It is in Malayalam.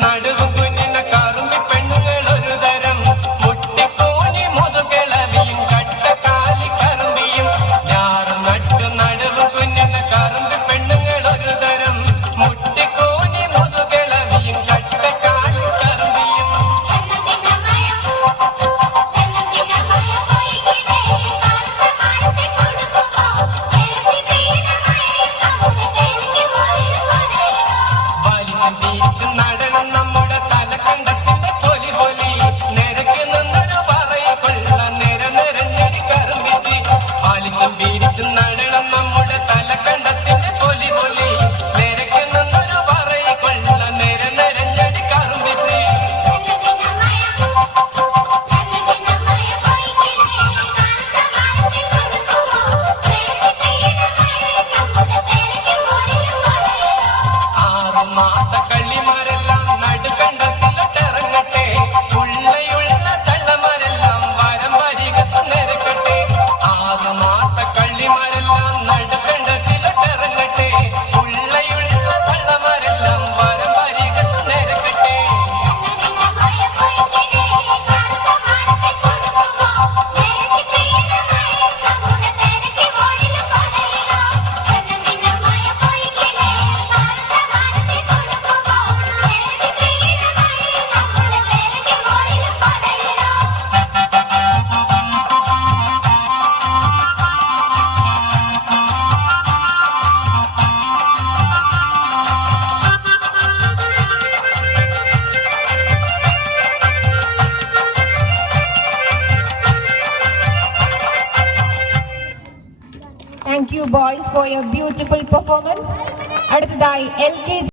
നടുവ് കുഞ്ഞിന കറുമ്പി പെണ്ണുങ്ങൾ ഒരു തരം മുട്ടിക്കൂനി മുതുകിളവിയും കട്ടക്കാലി കറുമ്പിയും ഞാറ് നടുവ് കുഞ്ഞിന കറുമ്പി പെണ്ണുങ്ങൾ ഒരു തരം മുട്ടിക്കൂനി മുതുകിളവിയും കട്ടക്കാലി കറുമ്പിയും വലിച്ചു നടനം നമ്മുടെ തലക്കണ്ടത്തിന്റെ തൊലി പൊലി നിരക്ക് നിന്നൊരു പറയുള്ള നിരഞ്ഞടി കറുമ്പിച്ച് വലിച്ചും തിരിച്ചും നടനം നമ്മുടെ തലക്കണ്ടത്തിന്റെ തൊലി പൊലി നിരക്ക് നിന്നൊരു പറയുള്ള നിരഞ്ഞടി കറുമ്പിച്ച് മാത്ത കള്ളിമാരെല്ലാം നടുക്കണ്ടത്തിലിറങ്ങട്ടെ ഉള്ളയുള്ള തള്ളമാരെല്ലാം വരം വരികത്ത് നിരക്കട്ടെ 6 മാത്ത കള്ളിമാരെല്ലാം നടുക്കണ്ടത്തിലിറങ്ങട്ടെ ഉള്ളയുള്ള തള്ളമാരെല്ലാം വരം വരികത്ത് നിരക്കട്ടെ Thank you boys for your beautiful performance. അടുത്തതായി LKG